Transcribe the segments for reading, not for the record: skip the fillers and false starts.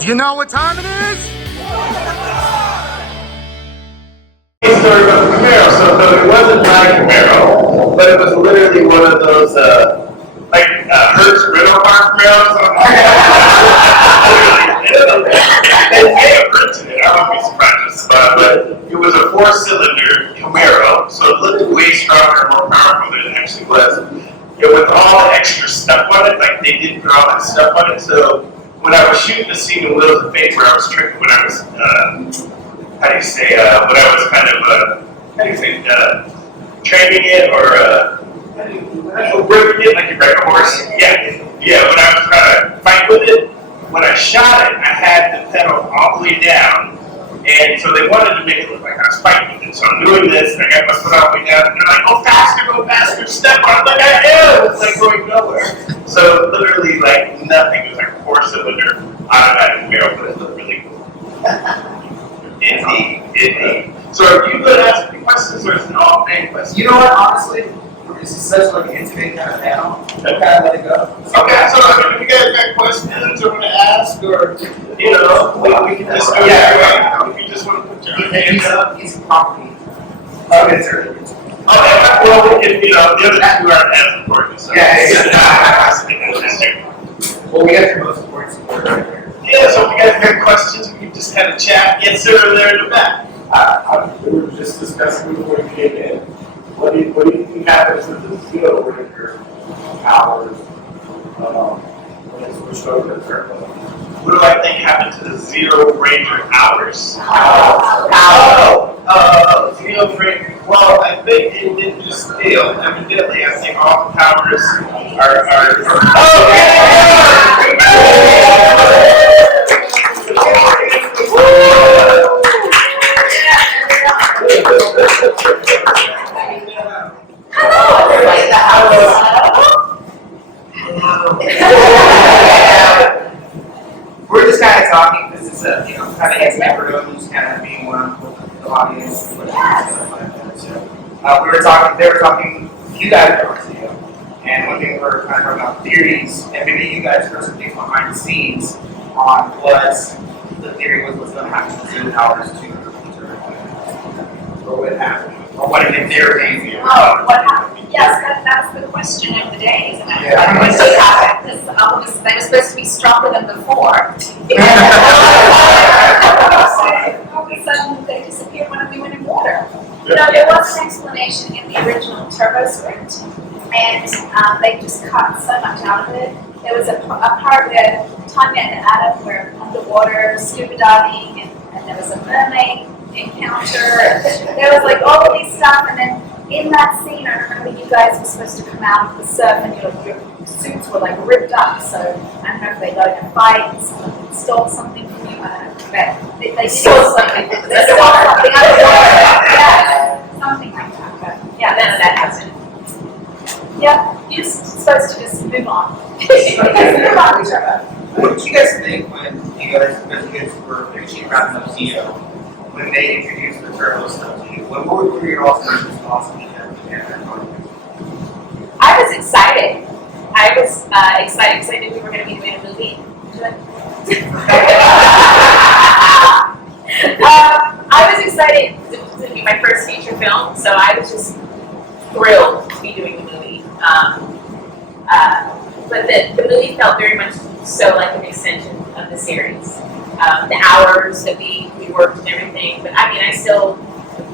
You know what time it is? Story about the Camaro. So it wasn't my Camaro, but it was literally one of those Hertz rental car Camaros. They may have rented it. I wouldn't be surprised, but it was a 4-cylinder Camaro, so it looked way stronger and more powerful than it actually was. With all the extra stuff on it, like they didn't put all that stuff on it. So when I was shooting the scene in Wheels of Fate, where I was tricking, when I was when I was kind of training it or working it like you ride a horse. Yeah. When I was trying to fight with it, when I shot it, I had the pedal all the way down, and so they wanted to make it look like I was fighting with it. So I'm doing this, and I got my foot all the way down, and they're like, go faster, step on it. I'm like, I am. It's like going nowhere. So literally, like nothing. It was like a 4-cylinder automatic barrel, but it looked really cool. Indeed. So are you going to ask me questions, or is it all main questions? You know what, honestly, this is such like an intimate kind of panel. I kind of let it go. Okay, so if you guys got questions or want to ask, or, we can just go if you just want to put your hands up. He's property. Okay, sir. Okay, well, the other two aren't as important. So. Well, we got the most important support right here. Yeah, so if you guys got questions, we can just kind of chat. Yes, sir, over there in the back. We were just discussing before you came in. What do you think happens with the zero ranger hours when it's switched over to turbo? What do I think happened to the Zero Ranger hours? Zero Ranger. Well, I think it didn't just fail. Evidently, I think all the powers We're just kind of talking. This is a kind of intimate room, just kind of being one of the audience. So, we were talking. They were talking. You guys were on video, and one thing we were kind of talking about theories, and maybe you guys heard some things behind the scenes on what the theory was going to happen to 0 hours to what would happen, or what if they're easy. Oh, what happened? Yes, that's the question of the day, isn't it? Yeah. What should happen? Because they were supposed to be stronger than before. All of a sudden, they disappeared when we went in water. There was an explanation in the original Turbo script, and they just cut so much out of it. There was a part where Tanya and Adam were underwater scuba diving, and there was a mermaid encounter. There was like all of these stuff, and then in that scene, I remember you guys were supposed to come out of the surf, and your suits were like ripped up. So I don't know if they got in a fight and someone stole something from you. I don't know, but they stole something. They stole something underwater. Yeah, something like that. But yeah, none of that happened. Yeah, you're supposed to just move on. Move on to Turbo. What did you guys think when you guys were finishing wrapping up Zio, when they introduced the turbo stuff to you? What were your ultimate thoughts on that? I was excited. I was excited because I knew we were going to be doing a movie. I was excited to be my first feature film, so I was just thrilled to be doing the movie. But the movie felt very much so like an extension of the series. The hours that we worked and everything, but I mean, I still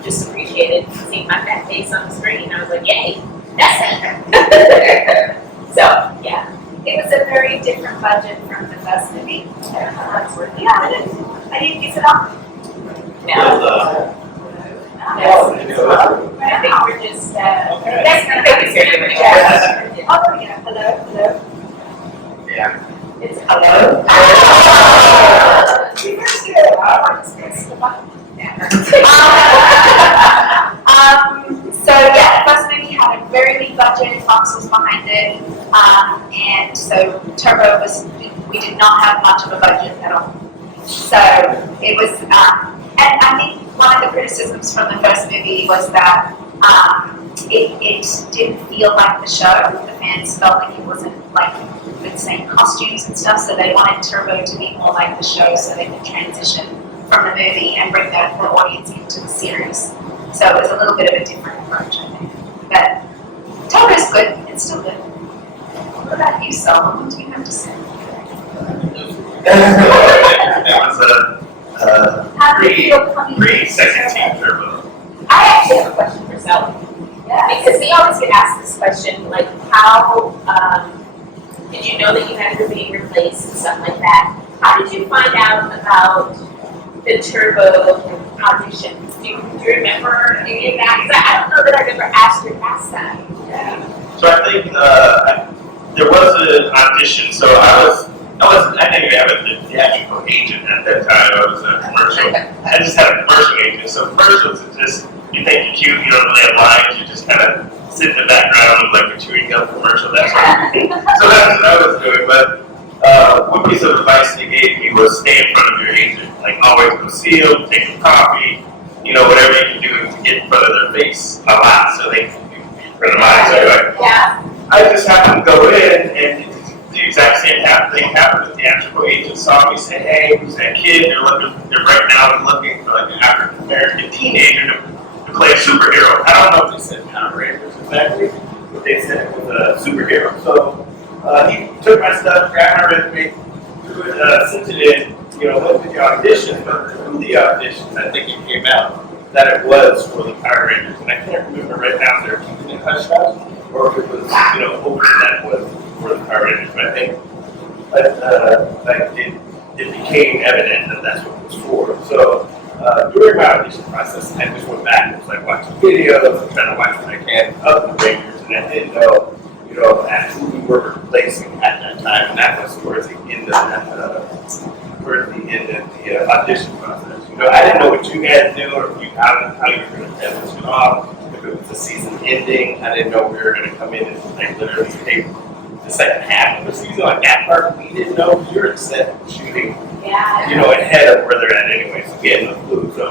just appreciated seeing my fat face on the screen. I was like, yay, that's it. So, yeah. It was a very different budget from the first movie. Yeah, I didn't use it up. No. I think we're just, that's going to make it very good. Oh, yeah, hello. Yeah. It's hello. So yeah, the first movie had a very big budget, Fox was behind it, and so Turbo was, we did not have much of a budget at all. So it was, and I think one of the criticisms from the first movie was that it didn't feel like the show. The fans felt like it wasn't like with same costumes and stuff, so they wanted Turbo to be more like the show so they could transition from the movie and bring the audience into the series. So it was a little bit of a different approach, I think. But Turbo's good, it's still good. What about you, Selwyn? What do you have to say? That was How do you feel coming second team Turbo. I actually have a question for Selwyn. Yeah. Because we always get asked this question, like how did you know that you had to be replaced and stuff like that? How did you find out about the Turbo audition? Do you remember any of that? Because I don't know that I've ever asked you past that. Yeah. So I think there was an audition. So I didn't even have a theatrical agent at that time. I was a commercial. I just had a commercial agent. So commercials is just, you think you're cute, you don't really have lines, you just kind of sit in the background of like a chewing gum commercial, that sort of thing. So that's what I was doing. But one piece of advice they gave me was stay in front of your agent. Like always go see them, take them coffee, whatever you can do to get in front of their face a lot so they can be in front of mine. So anyway, Yeah. I just happened to go in and the exact same thing happened. The theatrical agent saw me, said, "Hey, who's that kid? They're right now looking for like an African American teenager to play a superhero." I don't know if they said Power Rangers exactly, but they said it was a superhero. So he took my stuff, grabbed my resume, sent it in, went to the audition, but through the auditions, I think it came out that it was for the Power Rangers. And I can't remember right now if they were keeping it hush hush or if it was, open that was for the Power Rangers. But I think it became evident that that's what it was for. So during my audition process, I just went back and was like watching videos and trying to watch what I can of the Rangers, and I didn't know, at who we were replacing at that time, and that was towards the end of that, the audition process. I didn't know what you guys knew or how you were going to transition off. If it was the season ending, I didn't know we were going to come in and like literally take the second half of the season. Like that part, we didn't know. We were set shooting. Yeah. Ahead of where they're at anyway, so we had no clue. So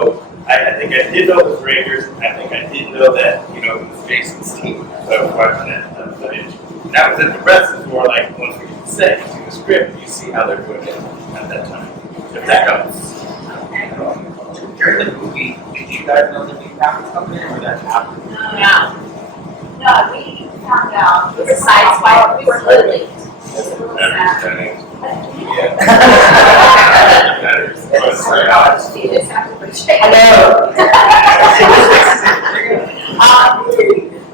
I think I did know it was Rangers. I think I did know that, it was Jason's team. So I was watching that footage. That was it. The rest is more like once we get the set, you see the script, you see how they're doing it at that time. If that helps. During the movie, did you guys know that these was coming in or that happened? No, we found out. Besides why we were little late. It's a little sad. Understanding. Yeah.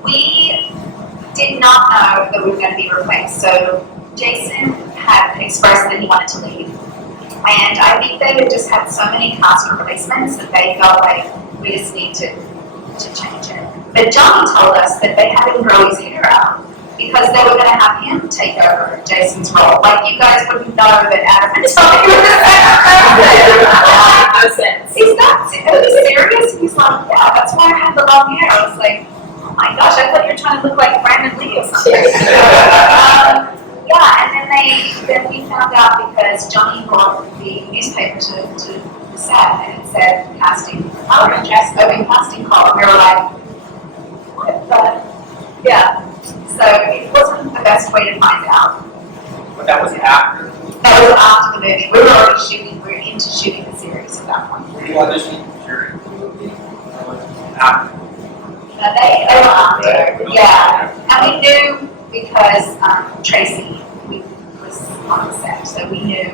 We did not know that we were going to be replaced. So Jason had expressed that he wanted to leave. And I think they had just had so many cast replacements that they felt like we just need to change it. But Johnny told us that they had him grow his hair out because they were going to have him take over Jason's role. Like you guys wouldn't know that Adam and Tommy were the No sense. He's not. Are you serious? He's like, yeah, that's why I had the long hair. I was like, oh my gosh, I thought you were trying to look like Brandon Lee or something. Yeah, and then we found out because Johnny brought the newspaper to the set and it said casting, casting call. We were like, what the? Yeah. So it wasn't the best way to find out. But that was after. That was after the movie. We were already shooting. We were into shooting the series at that point. Were you auditioning during the movie? Or was it after? No, they were after. Yeah, and we knew because Tracy was on the set, so we knew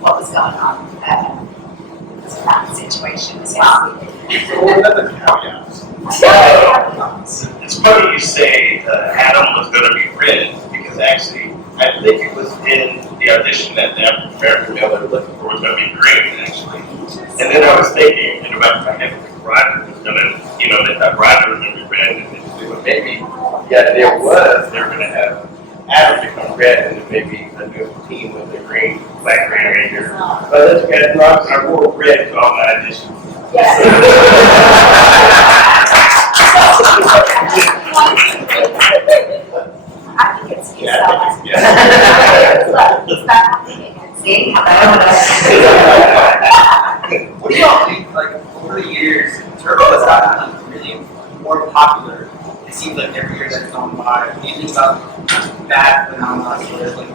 what was going on with that situation as well. So what are the caveats? Yeah. It's funny you say Adam was going to be Red because actually I think it was in the audition that the African American male they were looking for was going to be Green actually. And then I was thinking in the back of my head that Roger was going to, they thought Roger was going to be Red and then maybe, yeah, there was, they were going to have Adam become Red and then maybe a new team with the Black Green Ranger. But let's get I wore red to all my auditions. I think it's Yeah, I think Look, he's back happening again. See? What do y'all think, like, over the years, Turbo has gotten really more popular. It seems like every year that's gone by. Do you think about that phenomenon where there's like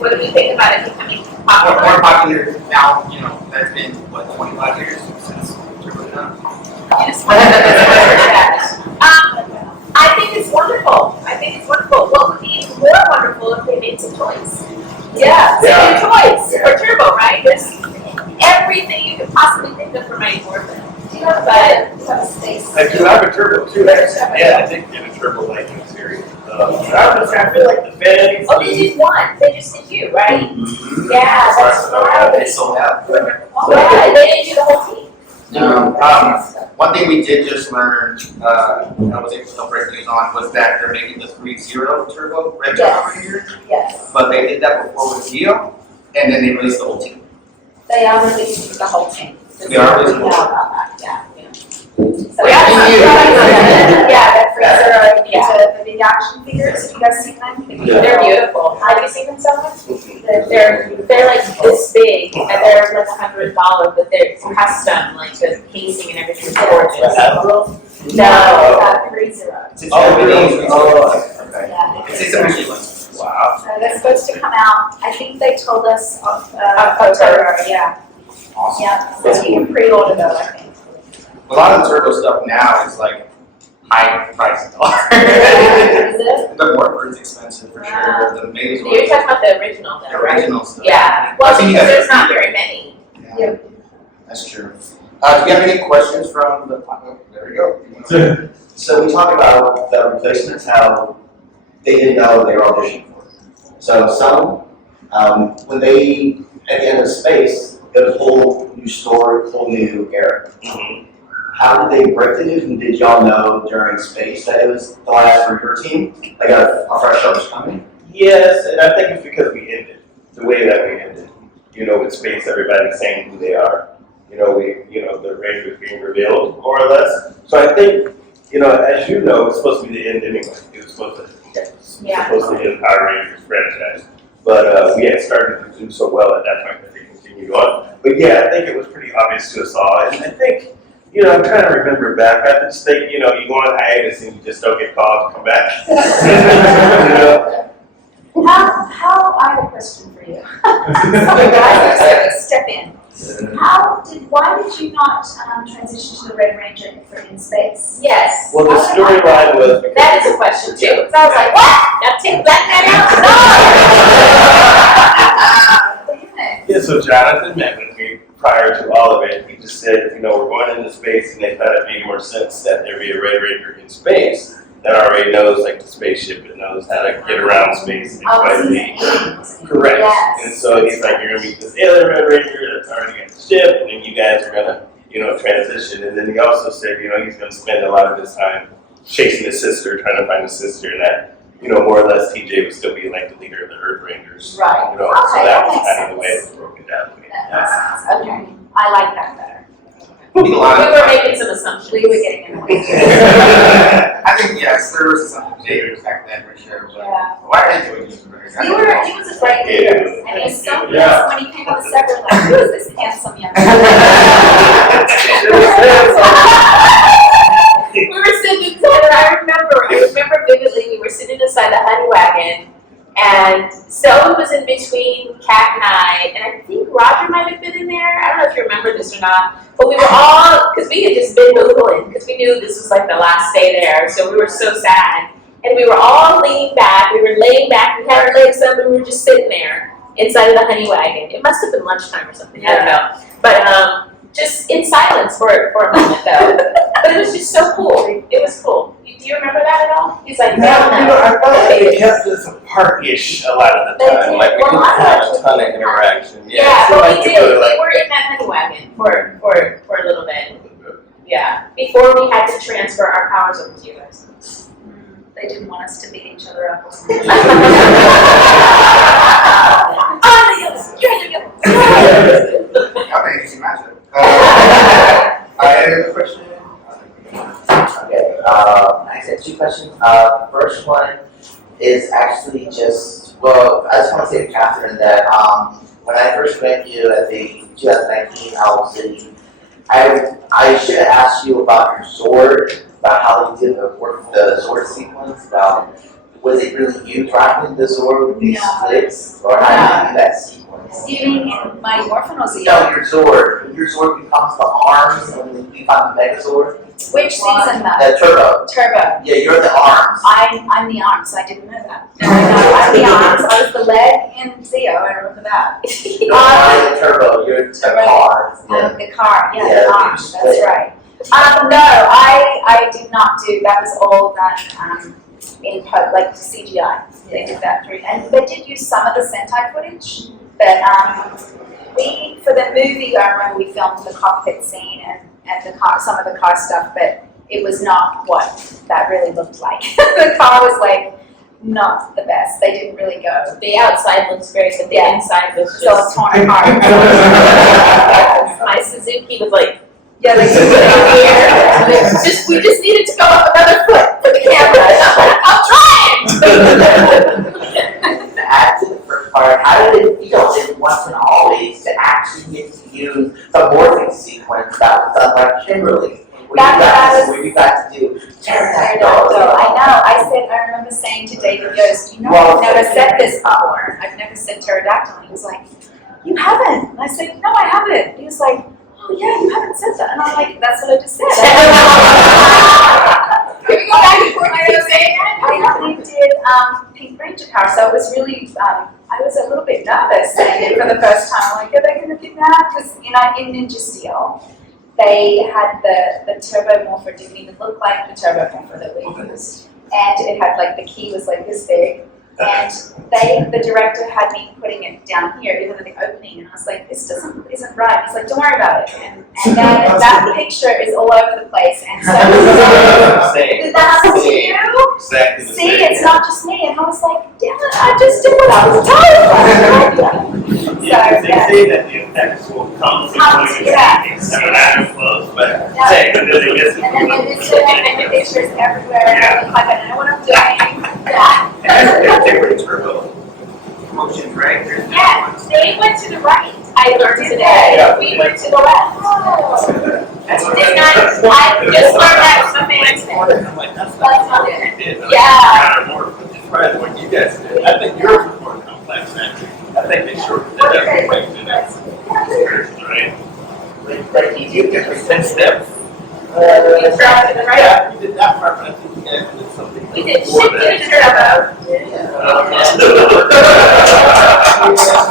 What do we think about it becoming More popular? popular now, you know, that's been, what, 25 years since Turbo done? I think it's wonderful. I think it's wonderful. What would be even more wonderful if they made some toys? Yeah, some toys for Turbo, right? There's everything you could possibly think of for Mighty Morphin. Do you have a space? I do have a turbo too. Yeah, I think get a turbo lightning series. I feel like the fans. Oh, they did one. They just did you, right? Yeah, that's right. It's sold out. Yeah, they didn't do the whole team. One thing we did just learn, I was able to break news on, was that they're making the 3.0 turbo red over here. Yes, But they did that before with Geo, and then they released the whole team. they are releasing the whole team. They are releasing the whole team. About that, yeah. So Yeah, yeah, that freezer, the big action figures, have you guys seen them? they're beautiful. Have you seen them so much? They're like this big and they're like $100, but they're custom, like the casing and everything is gorgeous. No. 3-0. It's Okay. Yeah. It's a machine one. Wow. So they're supposed to come out, I think they told us of, October. yeah. Awesome. Yeah, so you can pre-order those, I think. A lot of the turbo stuff now is like high price dollar. Is it? The Morphin's expensive for sure. The Maze You're talking about the original though, the right? original stuff. Yeah, well, I think you because guys there's are- not very many. Yeah. That's true. Do you have any questions from the? Oh, there we go. So we talked about the replacements, how they didn't know what they were auditioning for. So some, when they, at the end of space, it was a whole new story, whole new era. How did they break the news, and did y'all know during space that it was the last for your team? Like a fresh start was coming? Yes, and I think it's because we ended the way that we ended. You know, with space, everybody's saying who they are. You know, the Rangers being revealed, more or less. So I think, as you know, it's supposed to be the end anyway. It was supposed to end Power Rangers franchise. But we had started to do so well at that point that they continued on. But yeah, I think it was pretty obvious to us all. And I think, I'm trying to remember back. I just think, you go on hiatus and you just don't get called to come back. I have a question for you. Guys, step in. Why did you not transition to the Red Ranger for in space? Yes. Well, the storyline was because That is a question too. So I was like, what? Now take that out? Yeah, so Jonathan met with me prior to all of it. He just said, we're going into space, and they thought it made more sense that there be a Red Ranger in space that already knows, like, the spaceship and knows how to get around space and XYZ. Correct. Yes. And so he's like, you're going to meet this alien Red Ranger that's already got the ship, and then you guys are going to, transition. And then he also said, he's going to spend a lot of his time chasing his sister, trying to find his sister, and that, more or less, TJ would still be like the leader of the Earth Rangers. Right. Okay, So that was that kind of the way makes it was broken down. That makes sense. Okay, I like that better. I think a lot We of were making some assumptions. We were getting it. I think yes, there was some David back then for sure. But Yeah. why are they doing this? He was a great leader, and he was so nice when he came on the set. We're like, who is this handsome young man? We were sitting inside, and I remember vividly, we were sitting inside the honey wagon, and Selwyn was in between Kat and I think Roger might have been in there. I don't know if you remember this or not, but we were all, because we had just been Googling, because we knew this was like the last day there, so we were so sad. And we were all leaning back, we were laying back, we had our legs up, and we were just sitting there inside of the honey wagon. It must have been lunchtime or something, I don't know. But just in silence for a moment though. But it was just so cool. It was cool. Do you remember that at all? He's like, Yeah, no. I thought they kept us apart-ish a lot of the They time. did. Like, we Well, didn't I have liked a ton of interaction. Yeah, so but like, we people did. were like, We were in that honey wagon for a little bit. Yeah, before we had to transfer our powers over to you guys. They didn't want us to beat each other up or something. Okay, easy matchup. Any other question? Okay, I said two questions. The first one is actually just, well, I just want to say to Catherine that when I first met you at the 2019 Owl City, I should have asked you about your sword, about how you did the Sword sequence, about was it really you driving the Zord with these No. splits? Or how did you do that sequence? You mean in my Morphinominal Expo? No, your Zord. When your Zord becomes the arms and then we find the Megazord. Which season though? The Turbo. Turbo. Yeah, you're the arms. I'm the arms, I didn't know that. No, I know, I'm the arms, I was the leg in Zio, I remember that. You're the Turbo, you're the car. Yeah. The car, yeah, Yeah, the arms, you that's split. right. No, I did not do, that was all done, in like CGI. They did that through, and they did use some of the Sentai footage, but, for the movie, I remember we filmed the cockpit scene and the car, some of the car stuff, but it was not what that really looked like. The car was like, not the best, they didn't really go. The outside looks great, but the Yeah. inside was So just. torn apart. My Suzuki was like, Yeah, like, we just needed to go up another foot for the camera. I'm trying! To add to the first part, how did it feel in once and always to actually get to use the morphing sequence that was done by Kimberly? Where you got to do pterodactyl. I remember saying to David Yost, you know, I've never said this before. I've never said pterodactyl. And he was like, you haven't. And I said, no, I haven't. He was like, oh yeah, you haven't said that. And I'm like, that's what I just said. Can we go back and forth and say it? I only did Pink Ranger Power, so it was really, I was a little bit nervous saying it for the first time. Like, are they going to do that? Because, you know, in Ninja Steel, they had the turbo morpher didn't even look like the turbo morpher that we used. And it had like, the key was like this big. And the director had me putting it down here, even at the opening, and I was like, this isn't right. He's like, don't worry about it. And then that picture is all over the place. And so, did that happen to you? Exactly the See, same. it's not just me. And I was like, damn it, I just did what I was told. Yeah, So, they say that the effects will come from when you have an actual close, but technically it gets. And then they just took the pictures everywhere, and I was like, I know what I'm doing. Yeah. Turbo. Motion, right? Yes, they went to the right, I learned today. Yeah. We went to the left. That's Did not, I just learned that from the I'm like, that's That's not not what we did. Yeah. More, but it's right what you guys did. I think yours was more complex, actually. I think they shortened it up and made it up. Right? But you do different 10 steps. We dropped to the right. Yeah, we did that part, but I think you guys did something. We did before shift that. to turbo.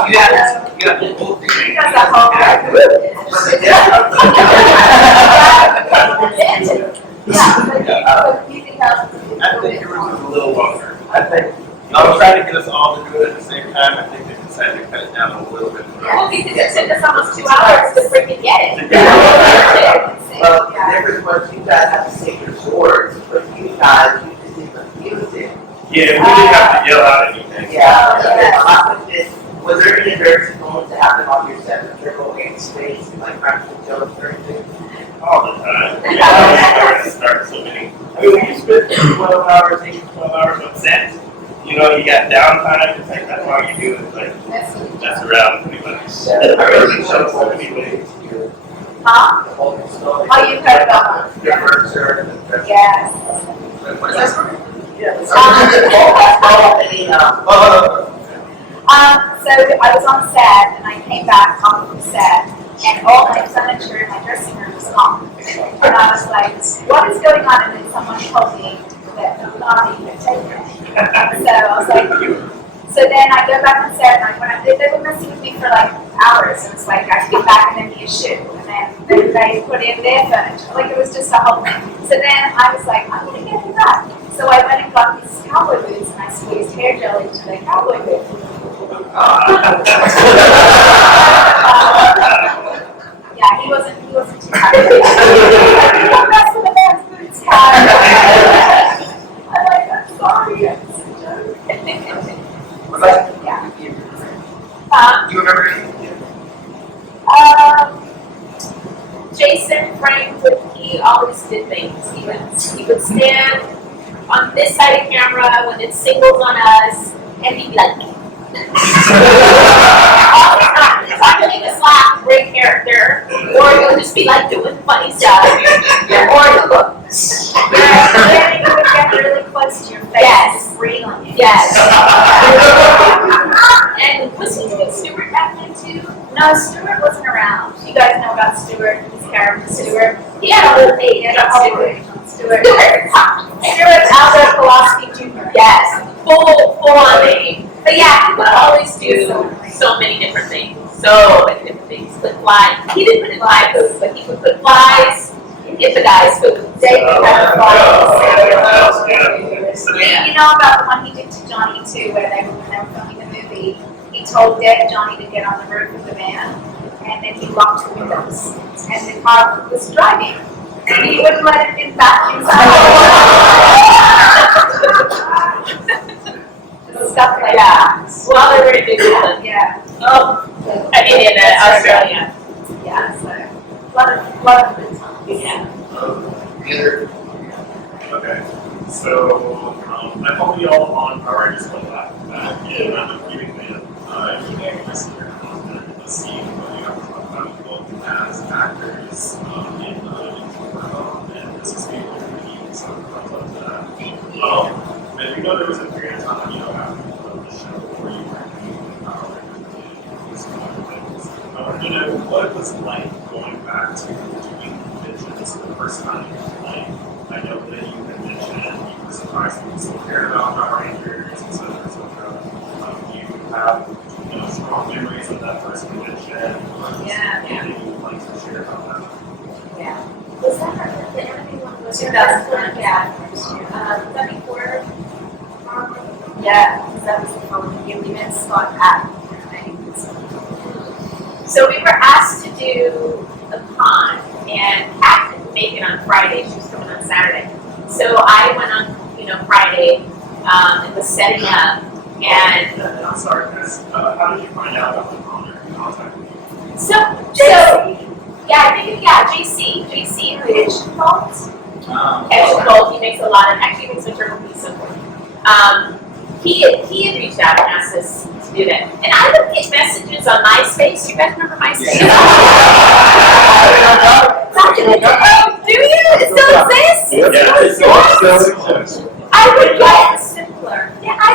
You got the whole thing. You got the whole I think yours was a little longer. I was trying to get us all to do it at the same time. I think they decided to cut it down a little bit. Well, because it took us almost 2 hours to freaking get it. Well, the difference was you guys have to say your swords, but you guys, you just didn't use it. Yeah, we didn't have to yell out anything. Was there any embarrassing moments that happened on your set of triple in space, like practical jokes or anything? All the time. We had to start so many. I mean, when you spend 12 hours, 12 hours on set, you know, you got downtime, it's like that's all you do is like mess around pretty much. I really showed so many ways. Huh? The whole story. Oh, you've heard about them. Different, sir. Yes. What is that story? Yeah. So I was on set and I came back off the set and all my furniture in my dressing room was gone. And I was like, what is going on? And then someone told me that Nani had taken it. So I was like, so then I go back on set and they were messing with me for like hours. It was like I'd get back and then be a shoe. And then they put in their furniture. Like it was just a whole thing. So then I was like, I'm going to get it back. So I went and got these cowboy boots and I squeezed hair gel into the cowboy boots. Yeah, he wasn't too happy. Don't mess with a man's boots, Kat. I'm like, I'm sorry. It's a joke. Yeah. Do you remember anything? Jason Frank, he always did things. He would stand on this side of camera when it's singles on us, and he'd be like, all the time. It's not gonna make us laugh, great character, or he'll just be like doing funny stuff, or he'll look. Then he would get really close to your face Yes. and breathe on you. Yes. And was he doing Stewart back then too? No, Stuart wasn't around. You guys know about Stuart, his character Stuart. He had a little baby. Yeah, Stuart. Stuart Albert Pulaski Jr. Yes, full on name. But yeah, he would always do so many different things. So many different things. Put flies. He didn't put in live foods, but he would put flies in the guy's food. David had flies. Yeah. You know about the one he did to Johnny too, where they were filming the movie. He told dead Johnny to get on the roof of the van, and then he locked the windows, and the car was driving, and he wouldn't let it in back inside. Stuff like that. Well, they were in New Zealand. Yeah. Oh, I mean in Australia. Yeah. So a lot of good times. Yeah. Okay, so I follow y'all on Power Rangers one lap. And I'm a reading fan. You can just hear content and see what you have to talk about both as actors and this is being able to keep some content of that. And you know there was a period of time, you know, after the show where you were doing Power Rangers and other things. You know, what it was like going back to doing conventions the first time you were playing. I know that you had mentioned you were surprised that you still cared about Power Rangers, et cetera, et cetera. You have, you know, strong memories of that first convention. Yeah. Anything you would like to share about that? Yeah. Was that the anime one? Was 2001, yeah. Was that before? Yeah, because that was the phone we met Scott at. So we were asked to do a con, and Kat couldn't make it on Friday. She was coming on Saturday. So I went on, Friday, and was setting up, and I'm sorry, guys. How did you find out about the honor and contact with you? so JC, Edge Bolt, he makes a lot of, actually he makes a turtle piece of work. He had reached out and asked us to do that. And I would get messages on MySpace. You guys remember MySpace? Do you? It still exists? I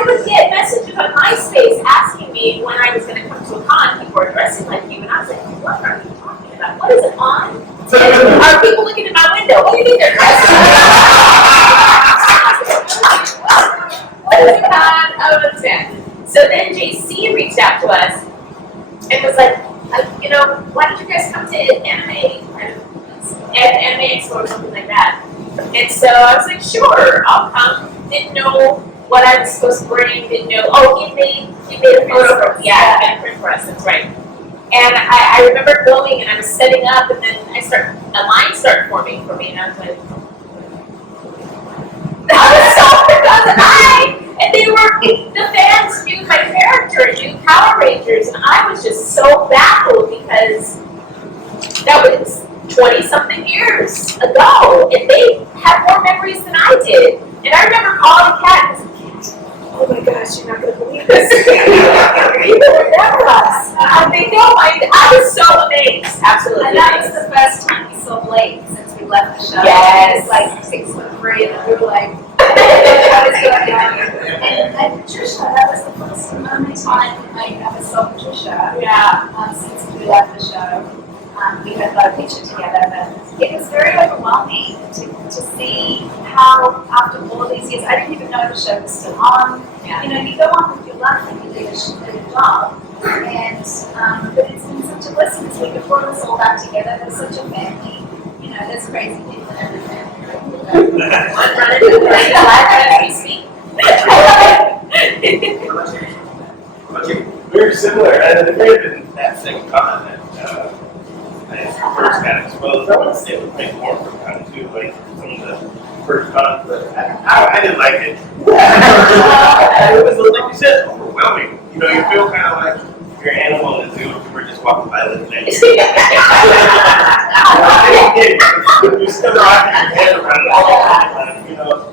would get messages on MySpace asking me when I was going to come to a con, people were dressing like you, and I was like, what are you talking about? What is it on? Are people looking in my window? What do you mean they're dressing? What is it on? I don't understand. So then JC reached out to us and was like, why don't you guys come to Anime Expo or something like that? And so I was like, sure, I'll come. Didn't know what I was supposed to bring, didn't know, he made a photo for us. Yeah, he made a print for us, that's right. And I remember going and I was setting up and then a line started forming for me and I was like, I was so and the fans knew my character, knew Power Rangers, and I was just so baffled because that was 20-something years ago, and they had more memories than I did. And I remember calling Kat and was like, oh my gosh, you're not going to believe this. People remember us. I was so amazed, absolutely. And that was the first time we saw Blake since we left the show. Yes. He was like 6'3", and we were like, and Patricia, that was the first only time I ever saw Patricia. Yeah. Since we left the show. We had got a picture together, but it was very overwhelming to see how, after all these years, I didn't even know the show was still on. Yeah. You go on with your life and you do your job. And, but it's been such a blessing because we could brought us all back together. There's such a family. There's crazy people in every family. One running to the live as we speak. Very similar, and it may have been that same con that I first got exposed. I want to say it was like more from con too, like some of the first cons, but I didn't like it. It was, like you said, overwhelming. You feel kind of like you're an animal in the zoo if you were just walking by living there. You're still rocking your head around all the time,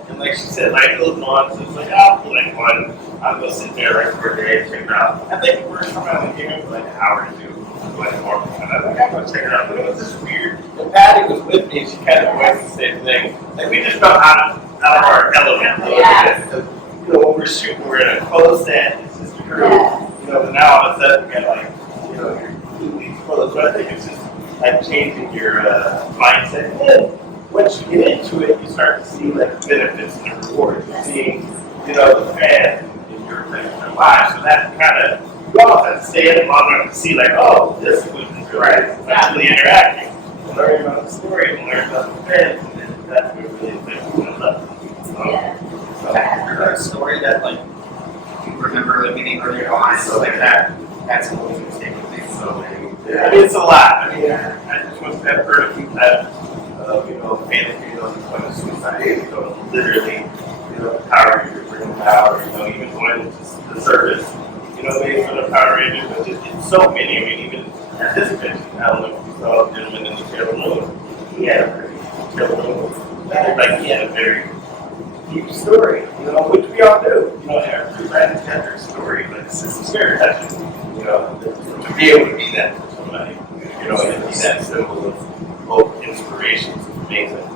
and like she said, like those ones, it's like, I'll be like one. I'll go sit there right for a day and check it out. I think we were coming out of the game for like an hour or two. Like more, and I was like, I'll check it out. But it was just weird. And Patty was with me, and she kind of voiced the same thing. Like we just felt out of our element. Yeah. you know, when we're shooting, we're in a closed set, it's just a crew. You know, but now all of a sudden, you're like, you know, you're completely closed. But I think it's just like changing your mindset. And then once you get into it, you start to see like the benefits and the rewards. You're seeing, you know, the fans in your lives. So that kind of, you all have to stay in it long enough to see like, oh, this is what is right. It's actually interacting. And learning about the story and learning about the fans. And then that's what really affects me. I love it. So, Is there a story that like you remember like maybe earlier on, so like that's always a mistake with me. So I mean, it's a lot. I mean, I just once have heard a few times, you know, fantasy, you know, going to suicide, you know, literally, you know, the Power Rangers bringing them out, or, you know, even going into the service, you know, based on the Power Rangers, but just it's so many. I mean, even at this convention, I don't know if you saw a gentleman in the Taylor Moon. He had a very Taylor Moon. Like, he had a very deep story, you know, which we all do. You know, every brand has their story, but it's very touching, you know, to be able to be that for somebody, you know, and be that symbol of hope, inspiration. It's amazing.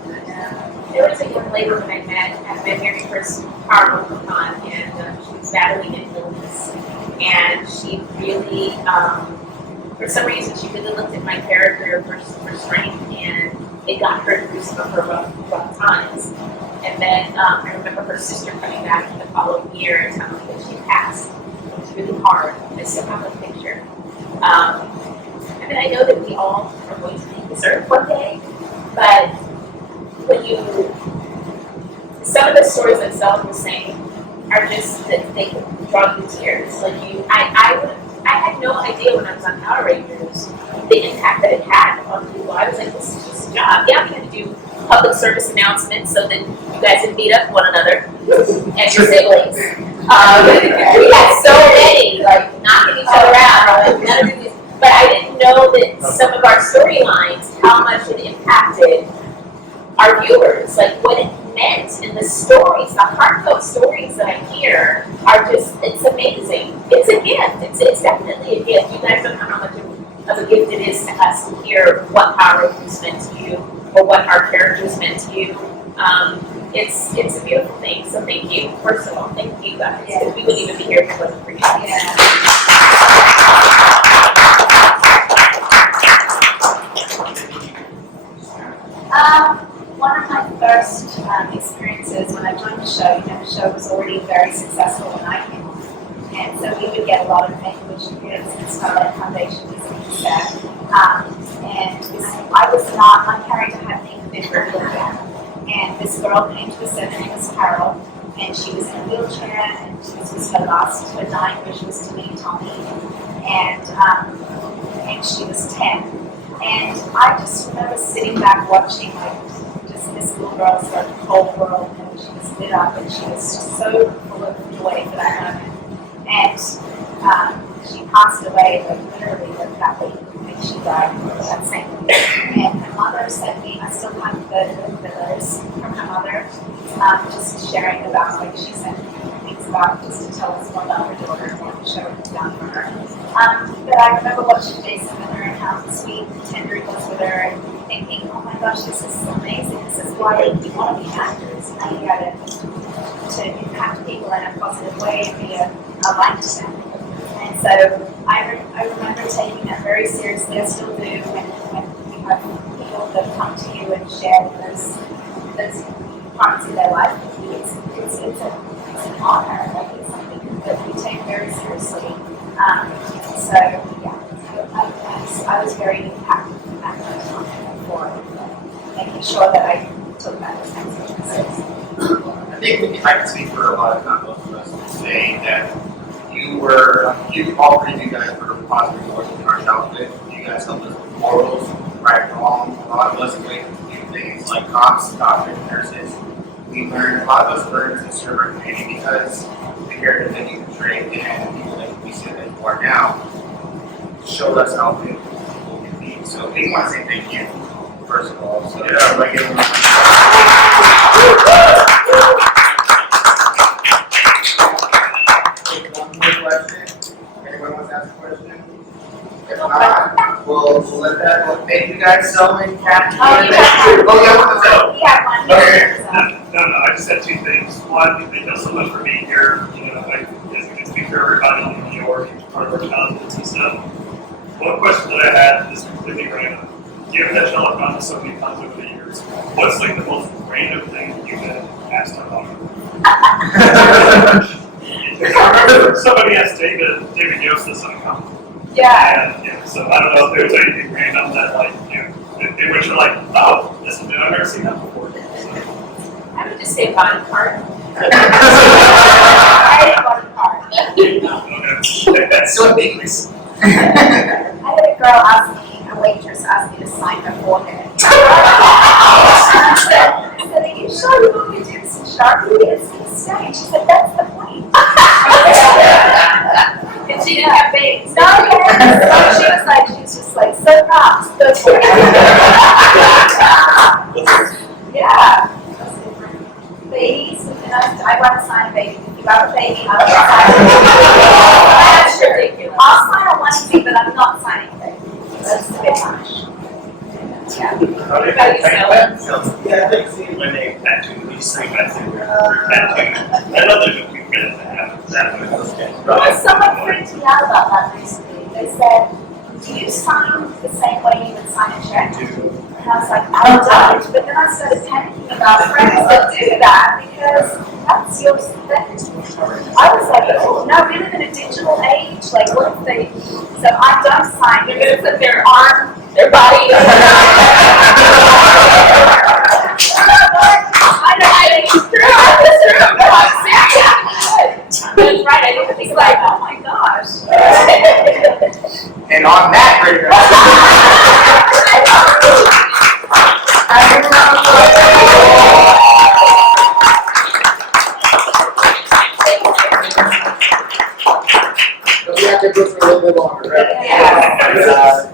There was a young lady that I met at my very first Power Con, and she was battling an illness. And she really, for some reason, she really looked at my character for strength, and it got her through some of her rough times. And then I remember her sister coming back the following year and telling me that she passed. It was really hard. I still have a picture. I mean, I know that we all are going to be deserved one day, but when some of the stories that Selwyn was saying are just that they can draw you to tears. Like I had no idea when I was on Power Rangers the impact that it had on people. I was like, this is just a job. Yeah, we had to do public service announcements so that you guys would beat up one another and your siblings. We had so many, like knocking each other out. None of these, but I didn't know that some of our storylines, how much it impacted our viewers, like what it meant, and the stories, the heartfelt stories that I hear are just, it's amazing. It's a gift. It's definitely a gift. You guys don't know how much of a gift it is to us to hear what Power Rangers meant to you or what our characters meant to you. It's a beautiful thing. So thank you, first of all. Thank you guys. Because we wouldn't even be here if it wasn't for you. One of my first experiences when I joined the show, the show was already very successful when I came on. And so we would get a lot of Make-A-Wish appearances and Starlight Foundation visitors there. And I was not, my character hadn't even been revealed yet. And this girl came to us, her name was Carol, and she was in a wheelchair, and this was her dying wish was to meet Tommy. And she was 10. And I just remember sitting back watching, like, just this little girl's like whole world, and she was lit up, and she was just so full of joy for that moment. And she passed away, like literally, like that week, and she died that same week. And her mother sent me, I still have the letters from her mother, just sharing about, like, she sent me things about, just to tell us more about her daughter and what the show had done for her. But I remember watching Jason with her and how sweet and tender he was with her, and thinking, oh my gosh, this is amazing. This is why you want to be actors. Now you got to impact people in a positive way and be a light to them. And so I remember taking that very seriously. I still do when you have people that come to you and share those parts of their life with you. It's an honor. Like, it's something that we take very seriously. So yeah, I was very impacted from that time for making sure that I took that responsibility. I think I can speak for a lot of both of us saying that all three of you guys were positive forces in our childhood. You guys helped us with morals, right and wrong. A lot of us went through things like cops, doctors, nurses. A lot of us learned to serve our community because the characters that you portrayed and people that we see that you are now showed us how people can be. So we want to say thank you, first of all. So anyone wants to ask a question? If not, we'll let that go. Thank you guys so much, Kathy. Oh, you have one. Oh, yeah, one. We have one. Okay. No, I just had two things. One, thank you so much for being here. You know, I guess I can speak for everybody in New York, part of our challenges and stuff. One question that I had is completely random. Given that y'all have gone so many times over the years, what's like the most random thing you've been asked about? I remember somebody asked David Yost this on a conference. Yeah. And, yeah, so I don't know if there was anything random that, like, you know, in which you're like, oh, this is new, I've never seen that before. So. I would just say body part. I bought a car. Okay. So bakeries. I had a girl ask me, a waitress asked me to sign her forehead. I said, are you sure you want me to do this in Sharpie? It's a mistake. She said, that's the point. And she didn't have bangs. No, yes. So she was just like, so fast. Yeah. Babies, and I want to sign a baby. If you have a baby, I want to sign a baby. That's ridiculous. I'll sign a onesie, but I'm not signing a baby. That's a bit much. Yeah. What about you, Selwyn? Yeah, I think seeing when they tattoo these things, I think they're tattooed. I know there's a few minutes that have that one. Well, someone freaked me out about that recently. They said, do you sign the same way you would sign a check? And I was like, I don't. But then I started panicking about friends that do that because that's your thing. I was like, oh, no, we live in a digital age. Like, what if they, so I don't sign. They're gonna put their arm, their body. I know, It's true. No, I'm serious. That's right, I didn't think like, about oh my gosh. And on that great We have to go for a little bit longer, right? Yeah.